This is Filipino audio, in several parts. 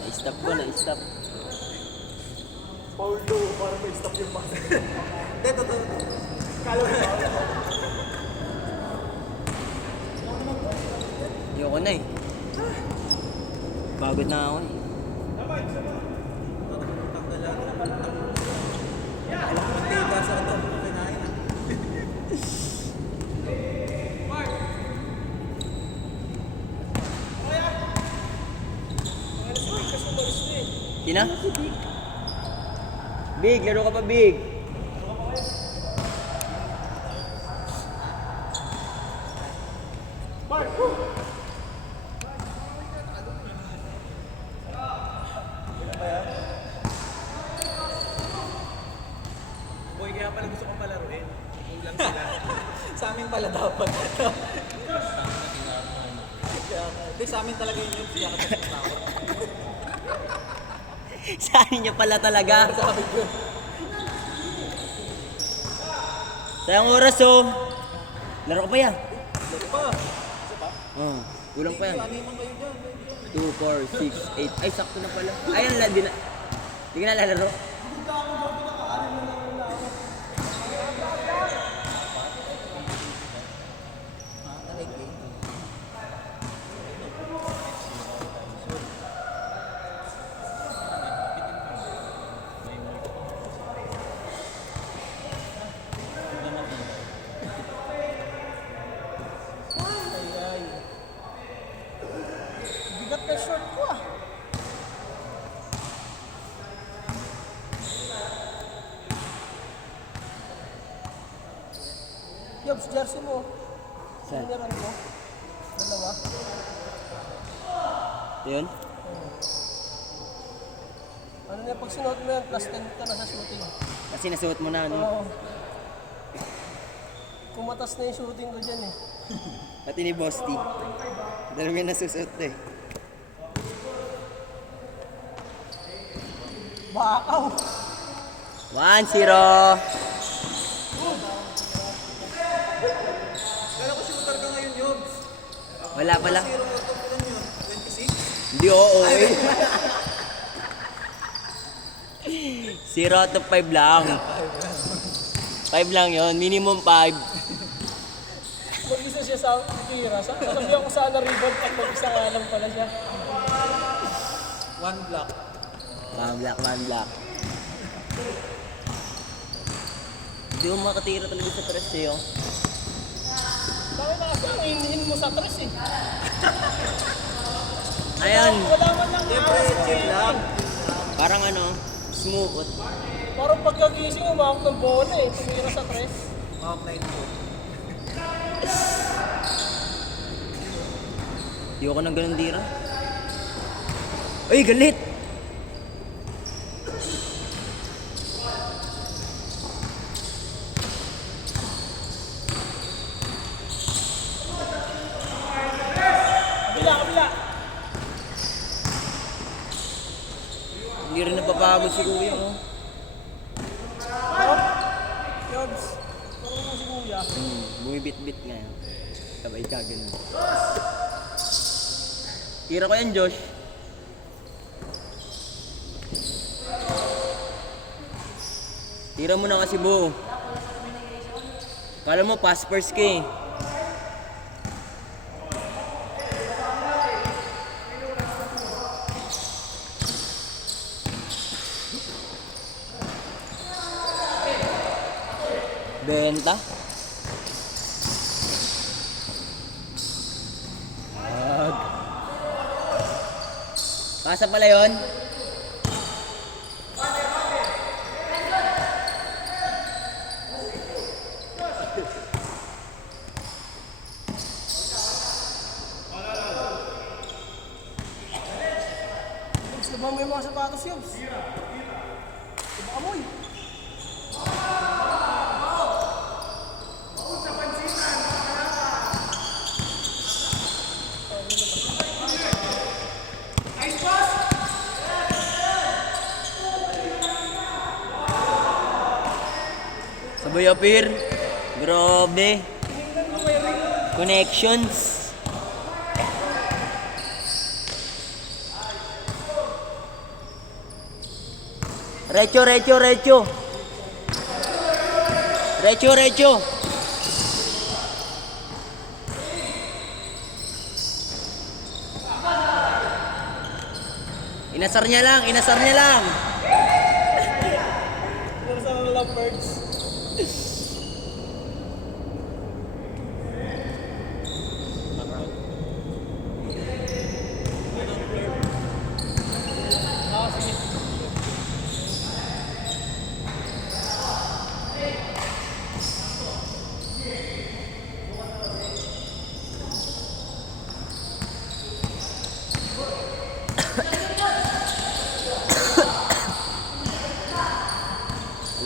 Na-stop ko, na-stop. Paulo, para may stop yung pass. Hindi, totoo. Kala mo ba? Ayoko na eh. Pagod na ako eh. Alam ko magtiga sa ito. Kinain na. Sina? Big, laro ka pa Big. Boy, kaya pala gusto kong palaruin. Kulang sila. Sa amin pala dapat. Hindi, sa amin talaga yun yung siya katapos. Sa niya pala talaga. Sabi ko. Sayang oras oh. Laro ka pa yan. Laro pa. Isa pa? Kulang pa yan. Ano naman kayo dyan? 2, 4, 6, 8. Ay, sakto na pala. Ayan lang, di ka na lalaro. Bigat na short ko ah. Yobs, jersey mo. Saan? Siniran mo. Dalawa. Yun? Ano na pag sinuot mo yan, plus 10 ka na sa shooting. Kasi nasuot mo na, ano? Oo. Kumatas na yung shooting ko dyan eh. Pati ni Boss T. Dalawa yung nasusuot eh. Bakaw! 1-0. Kala ko sinutar ka ngayon, Yobs. Wala pala. Zero out of ilan yun? 26? Hindi, oo eh. 0 out of 5 lang. 5 lang yon, minimum 5. Mag-isa siya sa tira. Sasabihan ko sana rebound at mag-isa nga lang pala siya. One block. 1 block, 1 block. Hindi mo makatira talaga sa press eh, oh. Bakit na kasi ang inihin mo sa tres eh. Ayan, Wala man lang chill lang. Parang ano, smooth. Parang pagkagising umawak ng bola eh. Tumira sa tres. Mawak na ito. Ayoko ng ganun tira. Ay, galit! Kabila, kabila. Hindi rin napapagod si Kuya, oh. Yobs. Parang mo si Kuya. Bumibit-bit nga yan. Sabay ka, ganun. Tira ko yan, Josh. Tira mo na kasi, Bo. Kala mo, pass first ka eh. Benta. Pasa pala yun. Yobs, labang mo yung mga sapatos, Yobs. Diba amoy? Sabay appear. Grabe. Connections. Recho, recho, recho. Recho, recho. Inasar niya lang, inasar niya lang. Pero sa mga lovebirds.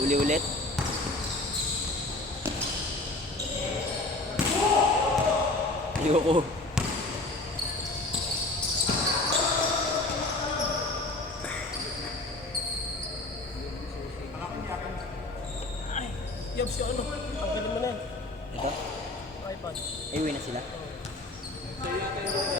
Uli ulit. Ayoko. Yabs yung ano. Tanggalin mo na yan. Ito? iPad. Ay, uwi na sila.